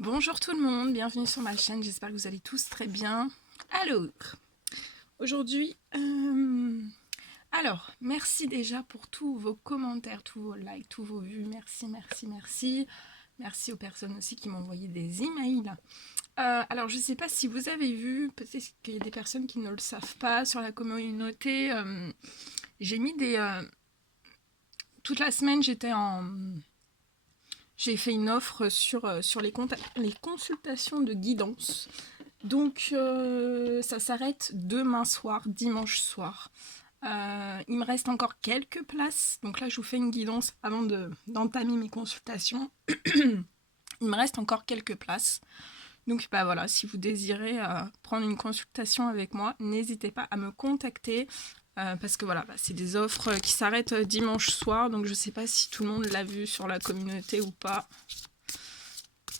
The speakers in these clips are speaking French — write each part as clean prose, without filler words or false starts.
Bonjour tout le monde, bienvenue sur ma chaîne, j'espère que vous allez tous très bien. Alors, aujourd'hui, merci déjà pour tous vos commentaires, tous vos likes, tous vos vues, merci. Merci aux personnes aussi qui m'ont envoyé des emails. Alors, je ne sais pas si vous avez vu, peut-être qu'il y a des personnes qui ne le savent pas, sur la communauté, j'ai mis des... toute la semaine, j'ai fait une offre sur les consultations de guidance. Donc, ça s'arrête demain soir, dimanche soir. Il me reste encore quelques places. Donc là, je vous fais une guidance avant d'entamer mes consultations. Il me reste encore quelques places. Donc bah voilà, si vous désirez prendre une consultation avec moi, n'hésitez pas à me contacter. Parce que voilà, c'est des offres qui s'arrêtent dimanche soir. Donc je sais pas si tout le monde l'a vu sur la communauté ou pas.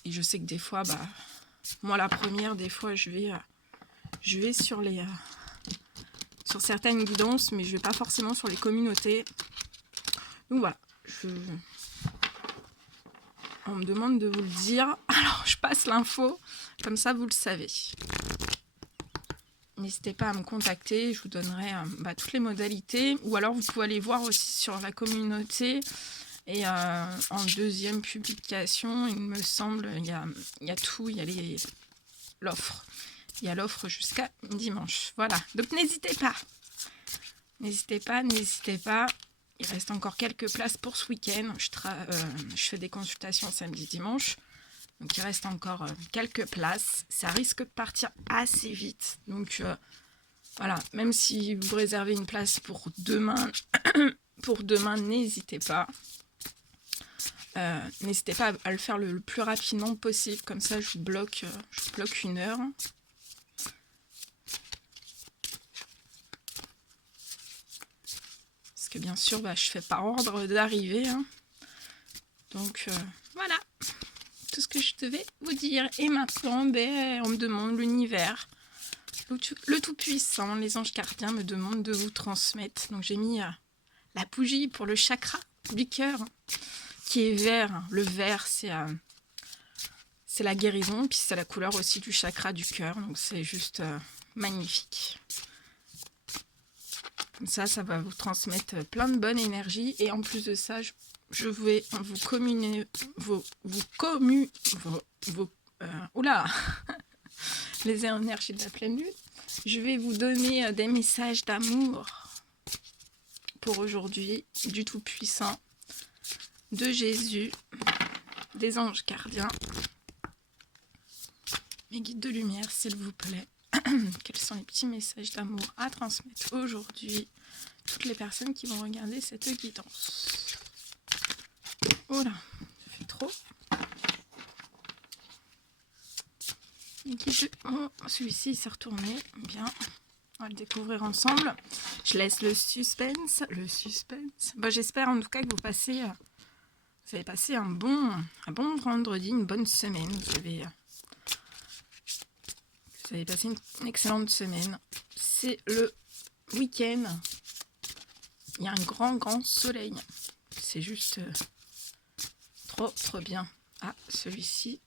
Et je sais que des fois, moi la première, des fois je vais sur certaines guidances, mais je vais pas forcément sur les communautés. Donc voilà, on me demande de vous le dire, alors je passe l'info, comme ça vous le savez. N'hésitez pas à me contacter, je vous donnerai toutes les modalités, ou alors vous pouvez aller voir aussi sur la communauté. Et en deuxième publication, il me semble, il y a tout, il y a l'offre. Il y a l'offre jusqu'à dimanche. Voilà, donc n'hésitez pas. N'hésitez pas. Il reste encore quelques places pour ce week-end. Je fais des consultations samedi, dimanche. Donc il reste encore quelques places. Ça risque de partir assez vite. Donc voilà, même si vous réservez une place pour demain, n'hésitez pas. N'hésitez pas à le faire le plus rapidement possible. Comme ça, je vous bloque une heure. Parce que bien sûr, je fais par ordre d'arrivée. Donc voilà, tout ce que je devais vous dire. Et maintenant, on me demande l'univers. Le Tout-Puissant, les anges gardiens me demandent de vous transmettre. Donc j'ai mis la bougie pour le chakra du cœur, qui est vert. Le vert, c'est la guérison, puis c'est la couleur aussi du chakra du cœur. Donc c'est juste magnifique. Comme ça va vous transmettre plein de bonne énergie. Et en plus de ça, je vais vous communiquer les énergies de la pleine lune. Je vais vous donner des messages d'amour pour aujourd'hui, du Tout-Puissant, de Jésus, des anges gardiens, mes guides de lumière, s'il vous plaît. Quels sont les petits messages d'amour à transmettre aujourd'hui toutes les personnes qui vont regarder cette guidance. Oh là, ça fait trop. Oh, celui-ci il s'est retourné. Bien, on va le découvrir ensemble. Je laisse le suspense. J'espère en tout cas que vous avez passé un bon vendredi, une bonne semaine. Vous avez passé une excellente semaine. C'est le week-end. Il y a un grand soleil. C'est juste trop bien. Ah, celui-ci.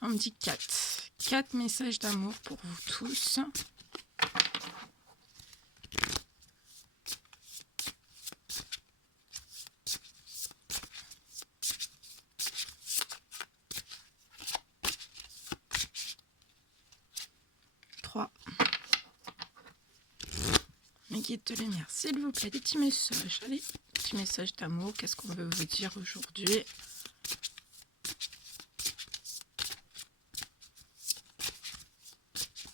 On me dit 4. 4 messages d'amour pour vous tous. Mes guides de lumière, s'il vous plaît, des petits messages. Allez, petits messages d'amour. Qu'est-ce qu'on veut vous dire aujourd'hui?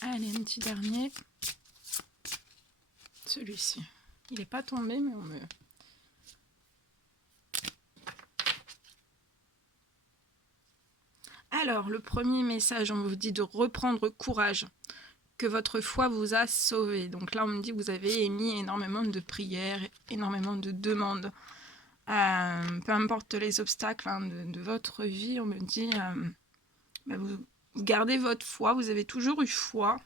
Allez, un petit dernier. Celui-ci. Il n'est pas tombé, mais on me... Alors, le premier message, on vous dit de reprendre courage, que votre foi vous a sauvé. Donc là, on me dit que vous avez émis énormément de prières, énormément de demandes. Peu importe les obstacles de votre vie, on me dit, vous gardez votre foi, vous avez toujours eu foi.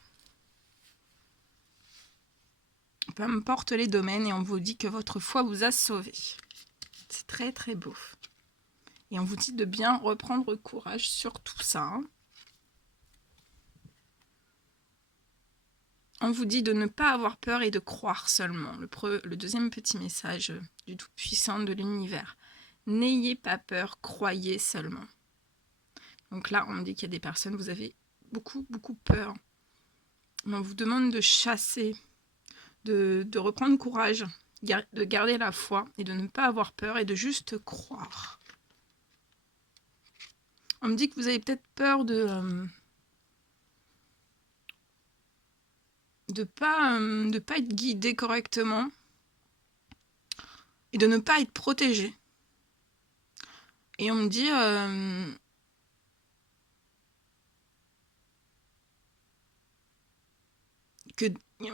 Peu importe les domaines, et on vous dit que votre foi vous a sauvé. C'est très beau. Et on vous dit de bien reprendre courage sur tout ça. Hein. On vous dit de ne pas avoir peur et de croire seulement. Le deuxième petit message du Tout-Puissant de l'univers. N'ayez pas peur, croyez seulement. Donc là, on me dit qu'il y a des personnes, vous avez beaucoup, beaucoup peur. Mais on vous demande de chasser, de reprendre courage, de garder la foi et de ne pas avoir peur et de juste croire. On me dit que vous avez peut-être peur de pas être guidé correctement et de ne pas être protégé. Et on me dit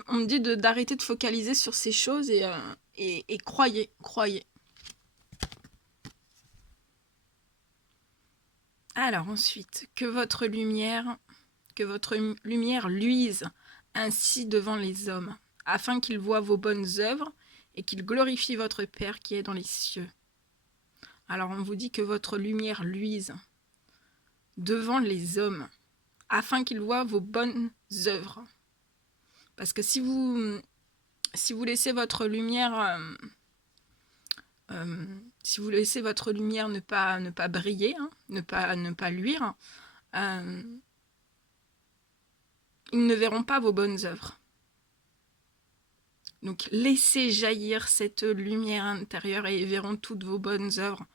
on me dit d'arrêter de focaliser sur ces choses et croyez. Alors ensuite, que votre lumière luise ainsi devant les hommes, afin qu'ils voient vos bonnes œuvres et qu'ils glorifient votre Père qui est dans les cieux. Alors on vous dit que votre lumière luise devant les hommes, afin qu'ils voient vos bonnes œuvres. Parce que si vous laissez votre lumière ne pas briller, hein, ne pas luire, ils ne verront pas vos bonnes œuvres. Donc laissez jaillir cette lumière intérieure et ils verront toutes vos bonnes œuvres,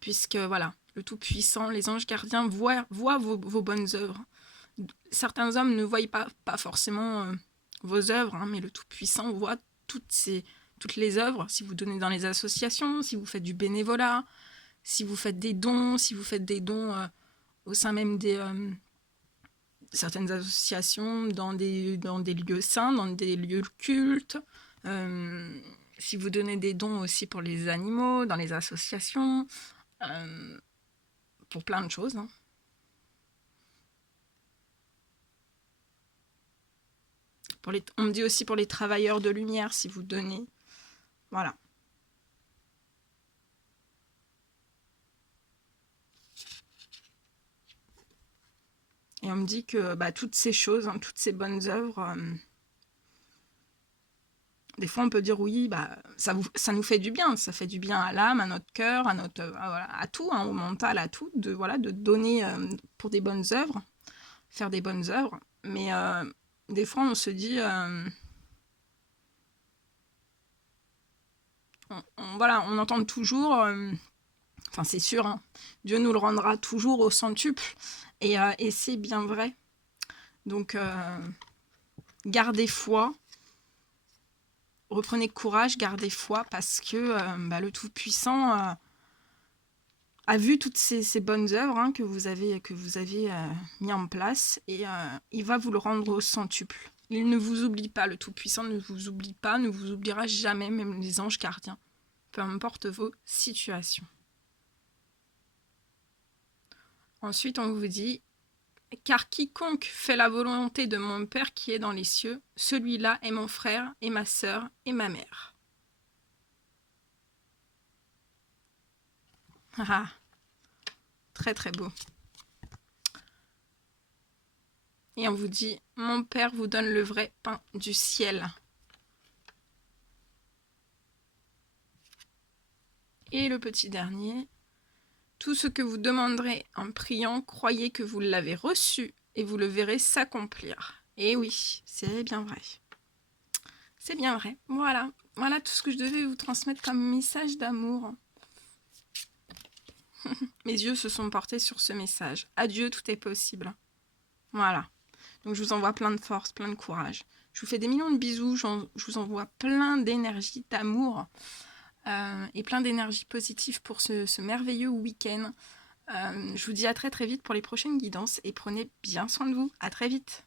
puisque voilà, le Tout-Puissant, les anges gardiens voient vos bonnes œuvres. Certains hommes ne voient pas forcément vos œuvres, hein, mais le Tout-Puissant voit toutes les œuvres. Si vous donnez dans les associations, si vous faites du bénévolat, si vous faites des dons, au sein même des certaines associations, dans des lieux saints, dans des lieux cultes, si vous donnez des dons aussi pour les animaux, dans les associations, pour plein de choses. Hein. On me dit aussi pour les travailleurs de lumière, si vous donnez. Voilà. Et on me dit que toutes ces choses, hein, toutes ces bonnes œuvres, des fois on peut dire oui, ça nous fait du bien, ça fait du bien à l'âme, à notre cœur, à tout, hein, au mental, à tout, de donner pour des bonnes œuvres, faire des bonnes œuvres. Mais des fois on se dit, on entend toujours, enfin c'est sûr, hein, Dieu nous le rendra toujours au centuple, et c'est bien vrai. Donc gardez foi, reprenez courage, gardez foi, parce que le Tout-Puissant a vu toutes ces bonnes œuvres, hein, que vous avez mis en place, et il va vous le rendre au centuple. Il ne vous oublie pas, le Tout-Puissant ne vous oublie pas, ne vous oubliera jamais, même les anges gardiens, peu importe vos situations. Ensuite, on vous dit: car quiconque fait la volonté de mon Père qui est dans les cieux, celui-là est mon frère et ma sœur et ma mère. Ah, très très beau. Et on vous dit: mon Père vous donne le vrai pain du ciel. Et le petit dernier: tout ce que vous demanderez en priant, croyez que vous l'avez reçu et vous le verrez s'accomplir. Et oui, c'est bien vrai. C'est bien vrai. Voilà tout ce que je devais vous transmettre comme message d'amour. Mes yeux se sont portés sur ce message. Adieu, tout est possible. Voilà. Donc je vous envoie plein de force, plein de courage. Je vous fais des millions de bisous. Je vous envoie plein d'énergie, d'amour et plein d'énergie positive pour ce merveilleux week-end. Je vous dis à très très vite pour les prochaines guidances et prenez bien soin de vous. À très vite.